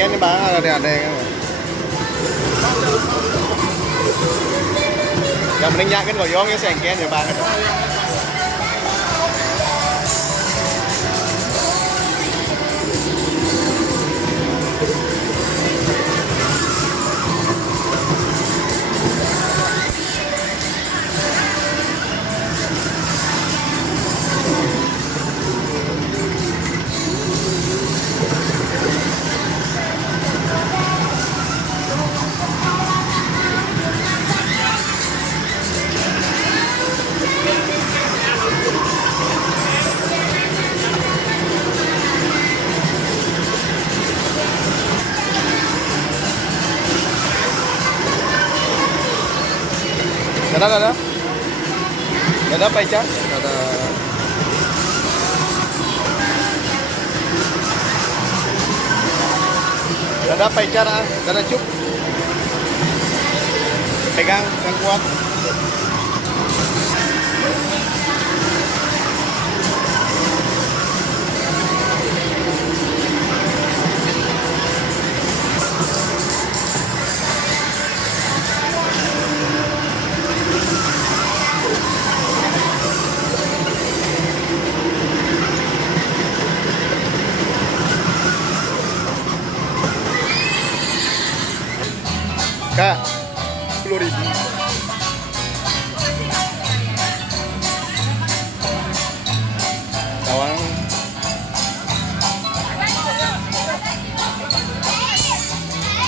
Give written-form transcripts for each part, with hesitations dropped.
sengken nih bang, ada kan. Yang mending yakin goyong ya sengken ya bang. Ada. Ada apa Ica? Ada apa Ica? Ada cuk. Pegang yang kuat. Kak, 10.000. Tawang.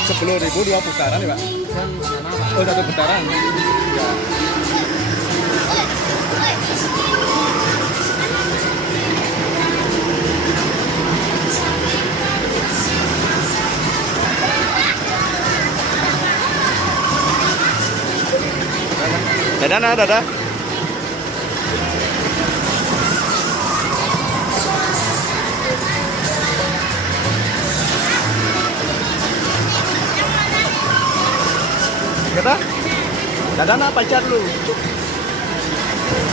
Rp10.000 2 putaran ya Pak? Oh, 1 putaran. Ya. Dadah. Kata? Dadah pacar lu.